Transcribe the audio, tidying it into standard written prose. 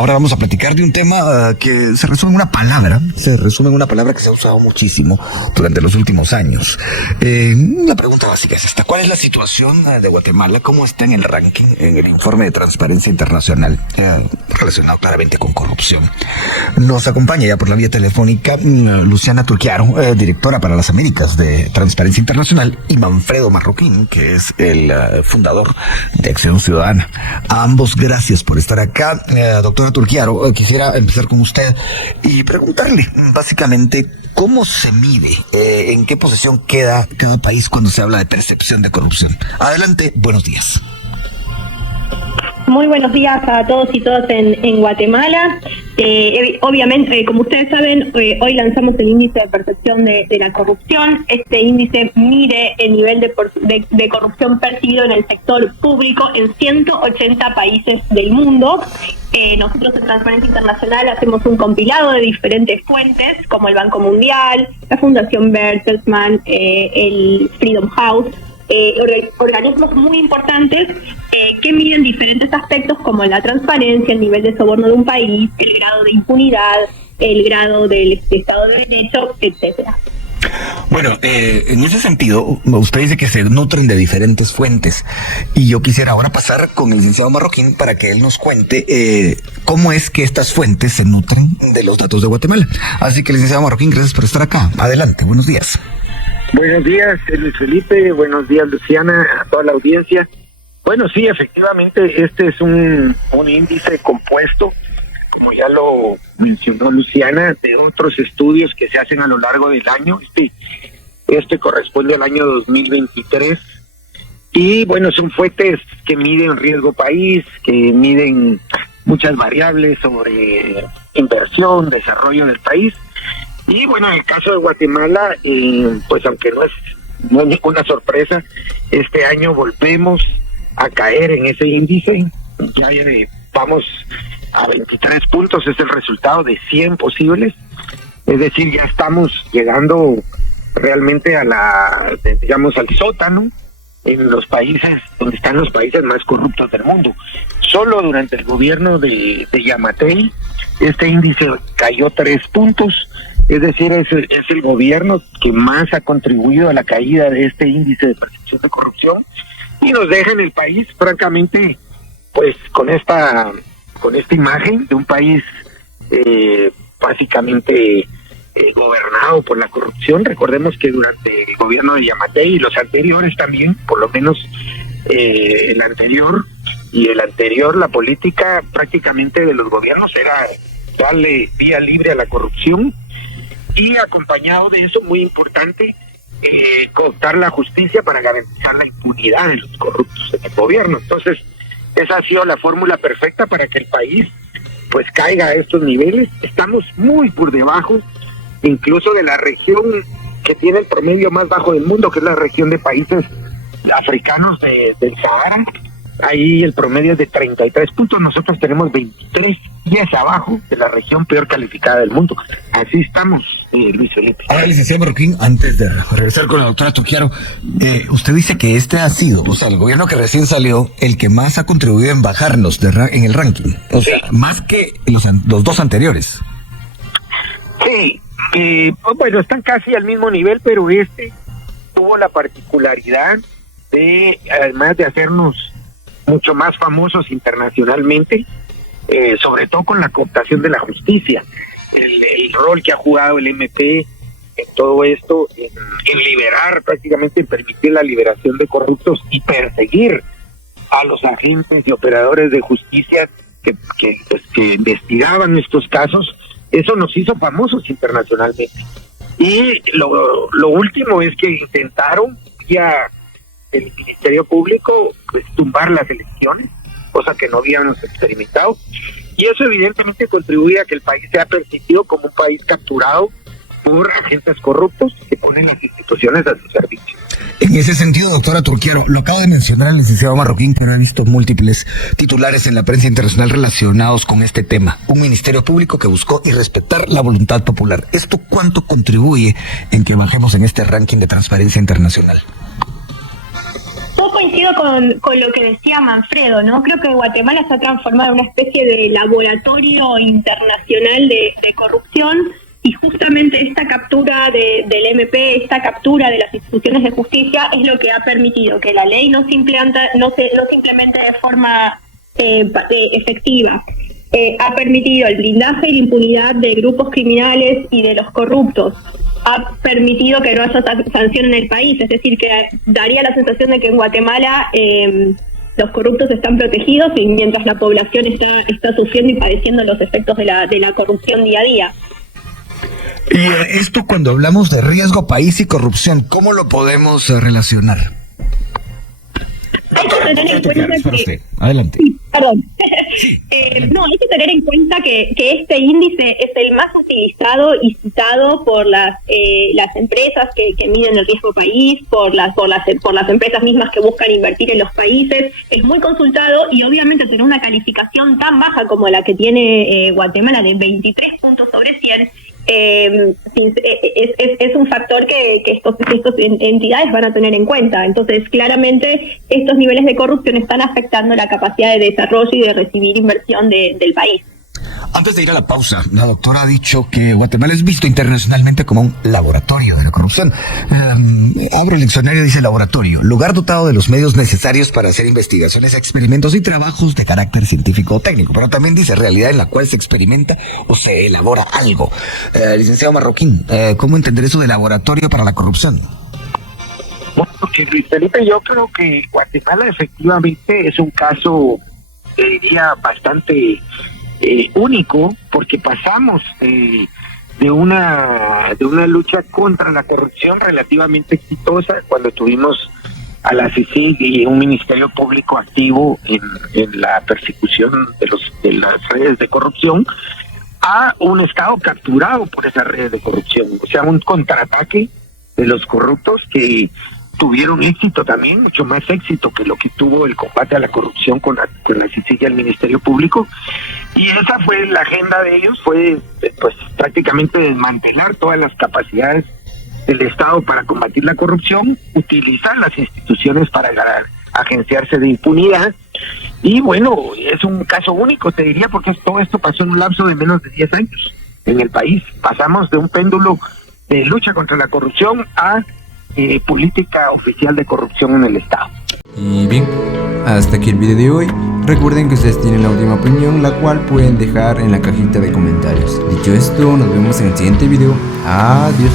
Ahora vamos a platicar de un tema que se resume en una palabra, que se ha usado muchísimo durante los últimos años. La pregunta básica es esta: ¿cuál es la situación de Guatemala? ¿Cómo está en el ranking, en el informe de Transparencia Internacional, relacionado claramente con corrupción? Nos acompaña ya por la vía telefónica Luciana Turquiaro, directora para las Américas de Transparencia Internacional, y Manfredo Marroquín, que es el fundador de Acción Ciudadana. A ambos, gracias por estar acá. Doctora Turquiaro, quisiera empezar con usted y preguntarle básicamente cómo se mide, en qué posición queda cada país cuando se habla de percepción de corrupción. Adelante, buenos días. Muy buenos días a todos y todas en Guatemala. Obviamente, como ustedes saben, hoy lanzamos el índice de percepción de la corrupción. Este índice mide el nivel de corrupción percibido en el sector público en 180 países del mundo. Nosotros en Transparencia Internacional hacemos un compilado de diferentes fuentes, como el Banco Mundial, la Fundación Bertelsmann, el Freedom House, organismos muy importantes que miden diferentes aspectos como la transparencia, el nivel de soborno de un país, el grado de impunidad, el grado del Estado de Derecho, etcétera. Bueno, en ese sentido, usted dice que se nutren de diferentes fuentes, y yo quisiera ahora pasar con el licenciado Marroquín para que él nos cuente cómo es que estas fuentes se nutren de los datos de Guatemala. Así que, licenciado Marroquín, gracias por estar acá. Adelante, buenos días. Buenos días, Luis Felipe. Buenos días, Luciana, a toda la audiencia. Bueno, sí, efectivamente, este es un índice compuesto, como ya lo mencionó Luciana, de otros estudios que se hacen a lo largo del año. Este corresponde al año 2023. Y bueno, son fuentes que miden riesgo país, que miden muchas variables sobre inversión, desarrollo del país. Y bueno, en el caso de Guatemala, pues aunque no es ninguna sorpresa, este año volvemos a caer en ese índice. Ya vamos a 23 puntos, es el resultado de 100 posibles. Es decir, ya estamos llegando realmente al sótano en los países donde están los países más corruptos del mundo. Solo durante el gobierno de Yamatei, este índice cayó 3 puntos. Es decir, es el gobierno que más ha contribuido a la caída de este índice de percepción de corrupción, y nos deja en el país, francamente, pues con esta imagen de un país básicamente gobernado por la corrupción. Recordemos que durante el gobierno de Yamatei y los anteriores también, por lo menos el anterior y el anterior, la política prácticamente de los gobiernos era darle vía libre a la corrupción, y acompañado de eso, muy importante, cooptar la justicia para garantizar la impunidad de los corruptos en el gobierno. Entonces, esa ha sido la fórmula perfecta para que el país pues caiga a estos niveles. Estamos muy por debajo incluso de la región que tiene el promedio más bajo del mundo, que es la región de países africanos del Sahara. Ahí el promedio es de 33 puntos, nosotros tenemos 23, y es abajo de la región peor calificada del mundo. Así estamos, Luis Felipe. Ahora, licenciado Marroquín, antes de regresar con la doctora Turquiaro, usted dice que este ha sido, o sea, el gobierno que recién salió, el que más ha contribuido en bajarnos en el ranking, o sea, más que los dos anteriores. Sí, bueno, están casi al mismo nivel, pero este tuvo la particularidad de, además de hacernos mucho más famosos internacionalmente, sobre todo con la cooptación de la justicia, el rol que ha jugado el MP en todo esto, en liberar, prácticamente en permitir la liberación de corruptos y perseguir a los agentes y operadores de justicia que investigaban estos casos. Eso nos hizo famosos internacionalmente. Y lo último es que intentaron ya el Ministerio Público pues tumbar las elecciones, cosa que no habíamos experimentado, y eso evidentemente contribuye a que el país sea percibido como un país capturado por agentes corruptos que ponen las instituciones a su servicio. En ese sentido, doctora Turquiaro, lo acaba de mencionar el licenciado Marroquín, pero he visto múltiples titulares en la prensa internacional relacionados con este tema. Un ministerio público que buscó irrespetar la voluntad popular. ¿Esto cuánto contribuye en que bajemos en este ranking de Transparencia Internacional? Poco coincido con lo que decía Manfredo, ¿no? Creo que Guatemala se ha transformado en una especie de laboratorio internacional de corrupción, y justamente esta captura del MP, esta captura de las instituciones de justicia, es lo que ha permitido que la ley no se implemente de forma efectiva. Ha permitido el blindaje y la impunidad de grupos criminales y de los corruptos. Ha permitido que no haya sanción en el país, es decir, que daría la sensación de que en Guatemala los corruptos están protegidos, y mientras la población está sufriendo y padeciendo los efectos de la corrupción día a día. Y esto, cuando hablamos de riesgo país y corrupción, ¿cómo lo podemos relacionar? Hay que tener en cuenta que... Adelante. Perdón. Hay que tener en cuenta que este índice es el más utilizado y citado por las empresas que miden el riesgo país, por las empresas mismas que buscan invertir en los países. Es muy consultado, y obviamente tener una calificación tan baja como la que tiene Guatemala, de 23 puntos sobre 100, es un factor que estas entidades van a tener en cuenta. Entonces, claramente, estos niveles de corrupción están afectando la capacidad de desarrollo y de recibir inversión del país. Antes de ir a la pausa, la doctora ha dicho que Guatemala es visto internacionalmente como un laboratorio de la corrupción. Abro el diccionario, dice laboratorio: lugar dotado de los medios necesarios para hacer investigaciones, experimentos y trabajos de carácter científico o técnico. Pero también dice realidad en la cual se experimenta o se elabora algo. Licenciado Marroquín, ¿cómo entender eso de laboratorio para la corrupción? Bueno, porque Luis Felipe, yo creo que Guatemala efectivamente es un caso, diría, bastante único, porque pasamos de una lucha contra la corrupción relativamente exitosa, cuando tuvimos a la CICIG y un ministerio público activo en la persecución de las redes de corrupción, a un Estado capturado por esas redes de corrupción. O sea, un contraataque de los corruptos que tuvieron éxito también, mucho más éxito que lo que tuvo el combate a la corrupción con la CICIG y el Ministerio Público. Y esa fue la agenda de ellos, fue pues prácticamente desmantelar todas las capacidades del Estado para combatir la corrupción, utilizar las instituciones para agenciarse de impunidad. Y bueno, es un caso único, te diría, porque todo esto pasó en un lapso de menos de 10 años en el país. Pasamos de un péndulo de lucha contra la corrupción a política oficial de corrupción en el Estado. Y bien, hasta aquí el video de hoy. Recuerden que ustedes tienen la última opinión, la cual pueden dejar en la cajita de comentarios. Dicho esto, nos vemos en el siguiente video. Adiós.